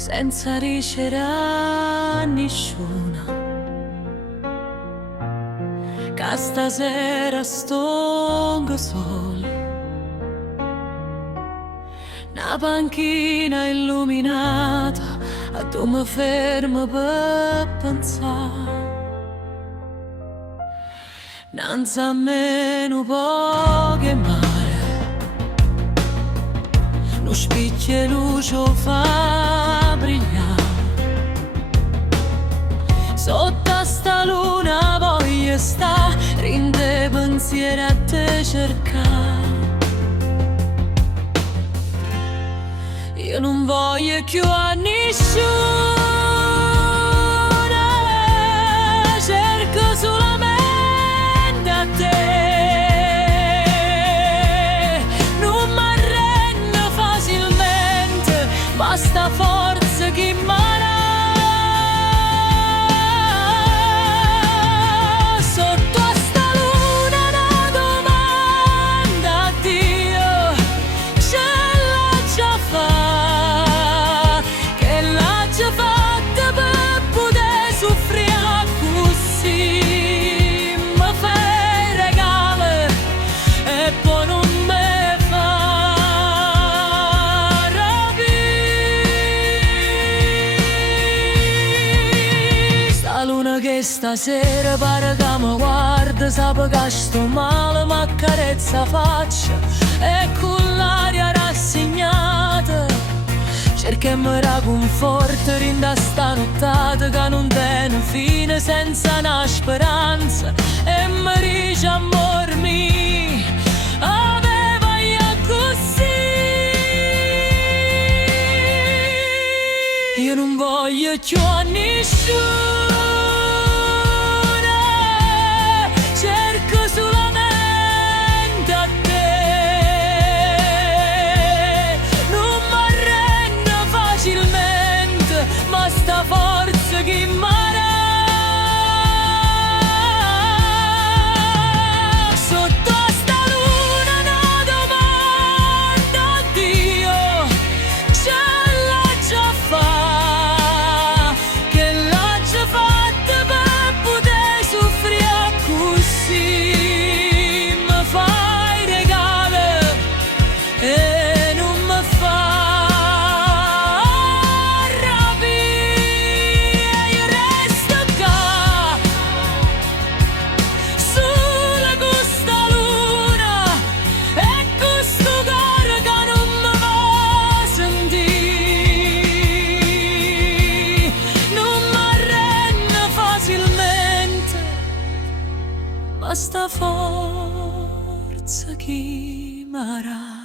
senza ricere a nessuna, che stasera stongo sol, una panchina illuminata, a tu mi fermo per pensare. Nanzi a meno poche mare, lo spicchio e luce fa brillare. Sotto sta luna voglio sta, rinde pensieri a te cercare. Io non voglio più a nessuno, cerco solamente a te. Non mi arrendo facilmente, basta forza che m'arà. Sotto a sta luna una domanda a Dio ce l'ha già fatta, che l'ha già fatta per poter soffrire così. Mi fai regalo e poi non me fa rapire. Sta luna che stasera pare che mi guarda, sape che sto male, ma accarezza la faccia e con l'aria rassegnata cerchiamo la conforto rinda sta nottata che non tiene fine, senza una speranza. E mi dice amor mio, aveva io così. Io non voglio più a nessuno, cerco solamente a te. Non mi arrendo facilmente, ma sta forza che m'arà. Sotto a sta luna una domanda a Dio ce l'ha già fatta, che l'ha già fatta per poter soffrire così. Mi fai regalo e non mi fa rapire. Io resto qua sola con sta luna e con sto cuore che non mi va sentire. Non mi arrendo facilmente, basta forza che m'arà.